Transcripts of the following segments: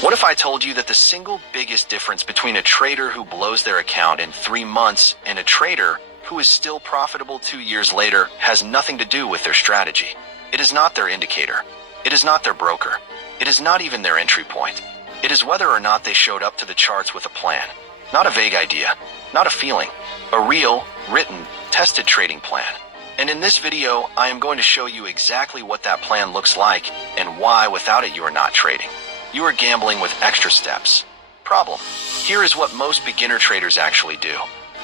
What if I told you that the single biggest difference between a trader who blows their account in 3 months and a trader who is still profitable 2 years later has nothing to do with their strategy? It is not their indicator. It is not their broker. It is not even their entry point. It is whether or not they showed up to the charts with a plan. Not a vague idea, not a feeling, a real, written, tested trading plan. And in this video, I am going to show you exactly what that plan looks like and why without it you are not trading. You are gambling with extra steps. Problem. Here is what most beginner traders actually do.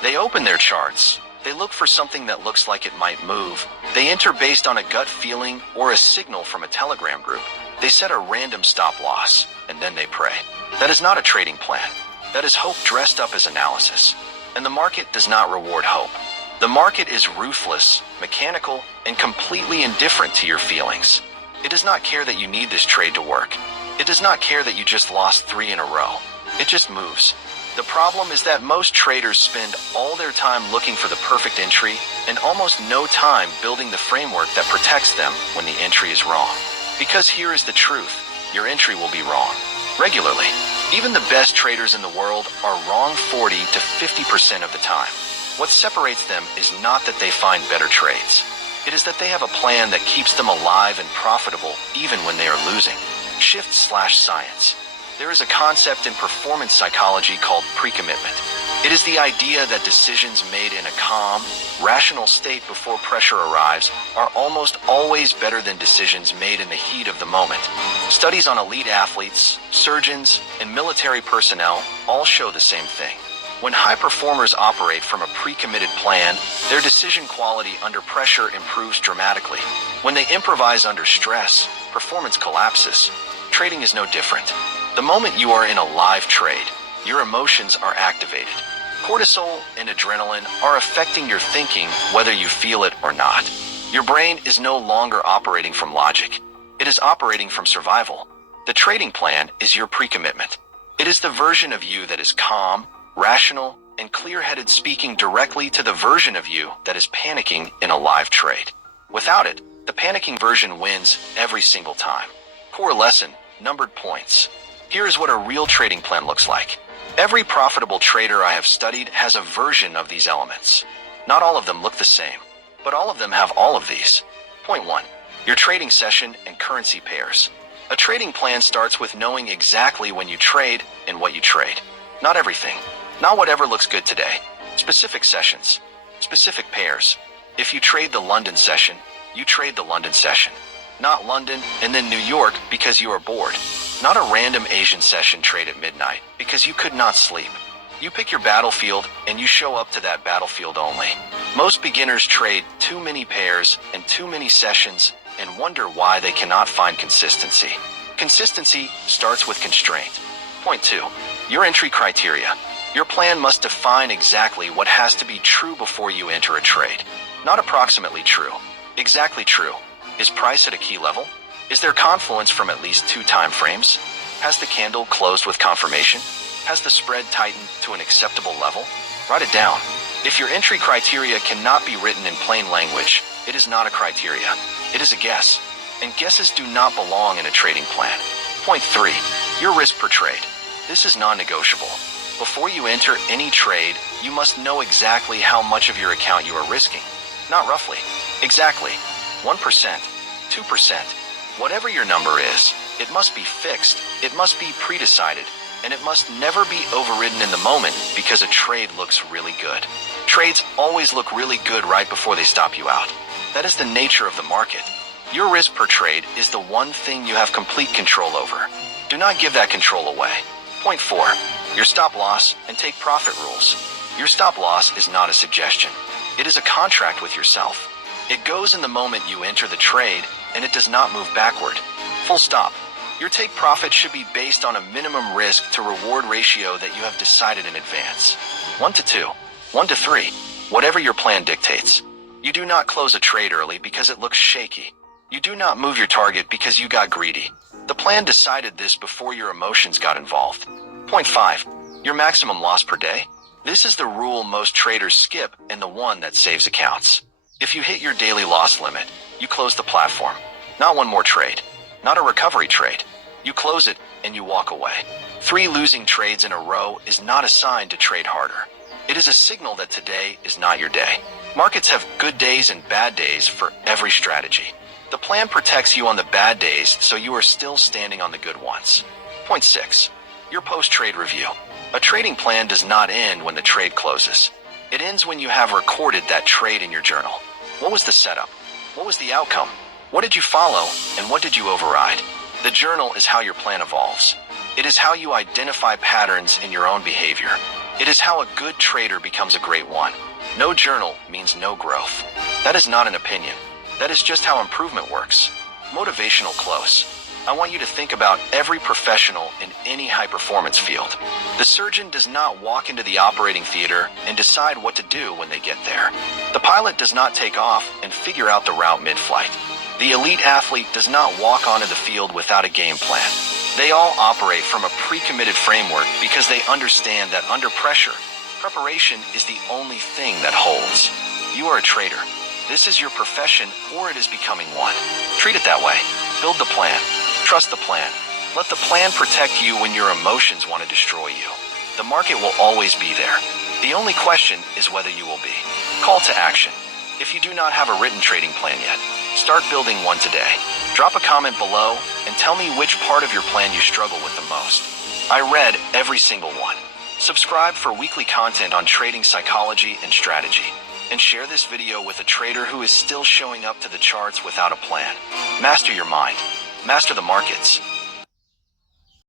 They open their charts. They look for something that looks like it might move. They enter based on a gut feeling or a signal from a Telegram group. They set a random stop loss, and then they pray. That is not a trading plan. That is hope dressed up as analysis. And the market does not reward hope. The market is ruthless, mechanical, and completely indifferent to your feelings. It does not care that you need this trade to work. It does not care that you just lost 3 in a row. It just moves. The problem is that most traders spend all their time looking for the perfect entry and almost no time building the framework that protects them when the entry is wrong. Because here is the truth, your entry will be wrong. Regularly. Even the best traders in the world are wrong 40 to 50% of the time. What separates them is not that they find better trades. It is that they have a plan that keeps them alive and profitable even when they are losing. Shift/science. There is a concept in performance psychology called pre-commitment. It is the idea that decisions made in a calm, rational state before pressure arrives are almost always better than decisions made in the heat of the moment. Studies on elite athletes, surgeons, and military personnel all show the same thing. When high performers operate from a pre-committed plan, their decision quality under pressure improves dramatically. When they improvise under stress, performance collapses. Trading is no different. The moment you are in a live trade, your emotions are activated. Cortisol and adrenaline are affecting your thinking whether you feel it or not. Your brain is no longer operating from logic. It is operating from survival. The trading plan is your pre-commitment. It is the version of you that is calm, rational, and clear-headed, speaking directly to the version of you that is panicking in a live trade. Without it, the panicking version wins every single time. Core lesson, numbered points. Here is what a real trading plan looks like. Every profitable trader I have studied has a version of these elements. Not all of them look the same, but all of them have all of these. Point 1. Your trading session and currency pairs. A trading plan starts with knowing exactly when you trade and what you trade. Not everything. Not whatever looks good today. Specific sessions. Specific pairs. If you trade the London session, you trade the London session. Not London and then New York because you are bored. Not a random Asian session trade at midnight because you could not sleep. You pick your battlefield and you show up to that battlefield only. Most beginners trade too many pairs and too many sessions and wonder why they cannot find consistency. Consistency starts with constraint. Point 2. Your entry criteria. Your plan must define exactly what has to be true before you enter a trade. Not approximately true. Exactly true. Is price at a key level? Is there confluence from at least 2 time frames? Has the candle closed with confirmation? Has the spread tightened to an acceptable level? Write it down. If your entry criteria cannot be written in plain language, it is not a criteria. It is a guess. And guesses do not belong in a trading plan. Point 3. Your risk per trade. This is non-negotiable. Before you enter any trade, you must know exactly how much of your account you are risking. Not roughly. Exactly. 1%, 2%, whatever your number is, it must be fixed, it must be pre-decided, and it must never be overridden in the moment because a trade looks really good. Trades always look really good right before they stop you out. That is the nature of the market. Your risk per trade is the one thing you have complete control over. Do not give that control away. Point 4. Your stop loss and take profit rules. Your stop loss is not a suggestion. It is a contract with yourself. It goes in the moment you enter the trade, and it does not move backward. Full stop. Your take profit should be based on a minimum risk to reward ratio that you have decided in advance. 1 to 2, 1 to 3, whatever your plan dictates. You do not close a trade early because it looks shaky. You do not move your target because you got greedy. The plan decided this before your emotions got involved. Point 5. Your maximum loss per day. This is the rule most traders skip and the one that saves accounts. If you hit your daily loss limit, you close the platform. Not one more trade. Not a recovery trade. You close it and you walk away. 3 losing trades in a row is not a sign to trade harder. It is a signal that today is not your day. Markets have good days and bad days for every strategy. The plan protects you on the bad days, so you are still standing on the good ones. Point 6. Your post-trade review. A trading plan does not end when the trade closes. It ends when you have recorded that trade in your journal. What was the setup? What was the outcome? What did you follow, and what did you override? The journal is how your plan evolves. It is how you identify patterns in your own behavior. It is how a good trader becomes a great one. No journal means no growth. That is not an opinion. That is just how improvement works. Motivational close. I want you to think about every professional in any high-performance field. The surgeon does not walk into the operating theater and decide what to do when they get there. The pilot does not take off and figure out the route mid-flight. The elite athlete does not walk onto the field without a game plan. They all operate from a pre-committed framework because they understand that under pressure, preparation is the only thing that holds. You are a trader. This is your profession, or it is becoming one. Treat it that way. Build the plan. Trust the plan. Let the plan protect you when your emotions want to destroy you. The market will always be there. The only question is whether you will be. Call to action. If you do not have a written trading plan yet, start building one today. Drop a comment below and tell me which part of your plan you struggle with the most. I read every single one. Subscribe for weekly content on trading psychology and strategy. And share this video with a trader who is still showing up to the charts without a plan. Master your mind. Master the markets.